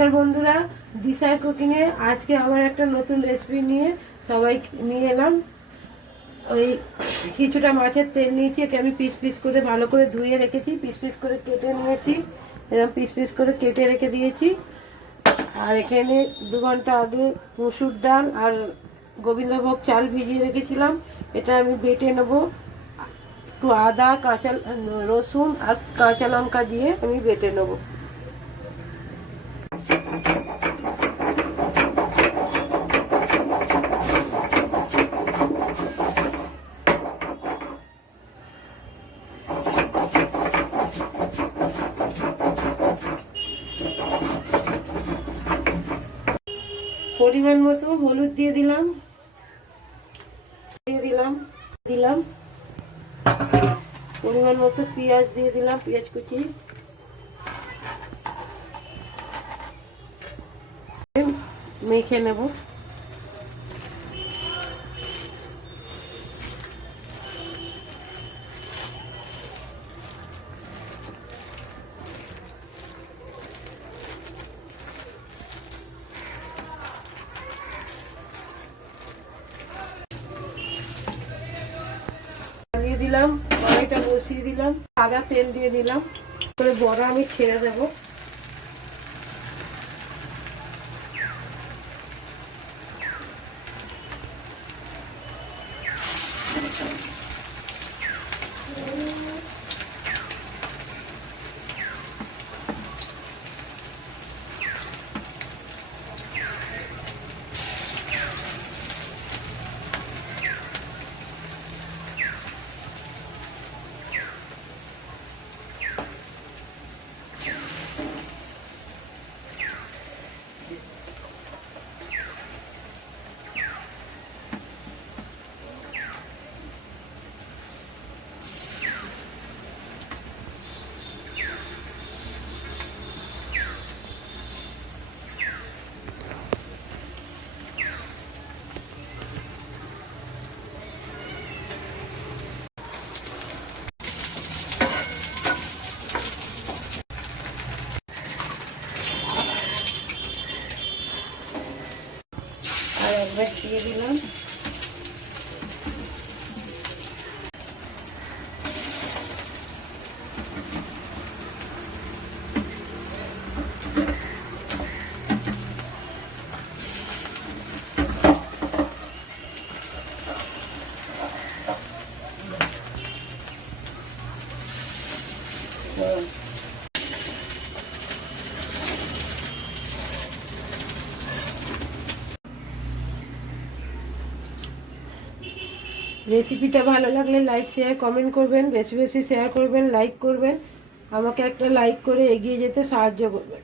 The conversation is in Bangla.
নমস্কার বন্ধুরা, দিশার কুকিংয়ে আজকে আমার একটা নতুন রেসিপি নিয়ে সবাই নিয়ে এলাম। ওই কিছুটা মাছের তেল নিয়েছি, একে আমি পিস পিস করে ভালো করে ধুয়ে রেখেছি, পিস পিস করে কেটে নিয়েছি, এরকম পিস পিস করে কেটে রেখে দিয়েছি। আর এখানে 2 ঘন্টা আগে মসুর ডাল আর গোবিন্দভোগ চাল ভিজিয়ে রেখেছিলাম, এটা আমি বেটে নেব। একটু আদা, কাঁচা রসুন আর কাঁচা লঙ্কা দিয়ে আমি বেটে নেব। পরিমাণ মতো হলুদ দিয়ে দিলাম, পরিমাণ মতো পেঁয়াজ দিয়ে দিলাম, পেঁয়াজ কুচি, মেখে নেব। দিয়ে দিলাম, কড়াইটা বসিয়ে দিলাম, সাদা তেল দিয়ে দিলাম, করে বড়া আমি ছেড়ে দেবো। আর একবার দিয়ে দিলাম, রেসিপিটা ভালো লাগলে লাইক শেয়ার কমেন্ট করবেন, বেশি বেশি শেয়ার করবেন, লাইক করবেন, আমাকে একটা লাইক করে এগিয়ে যেতে সাহায্য করবেন।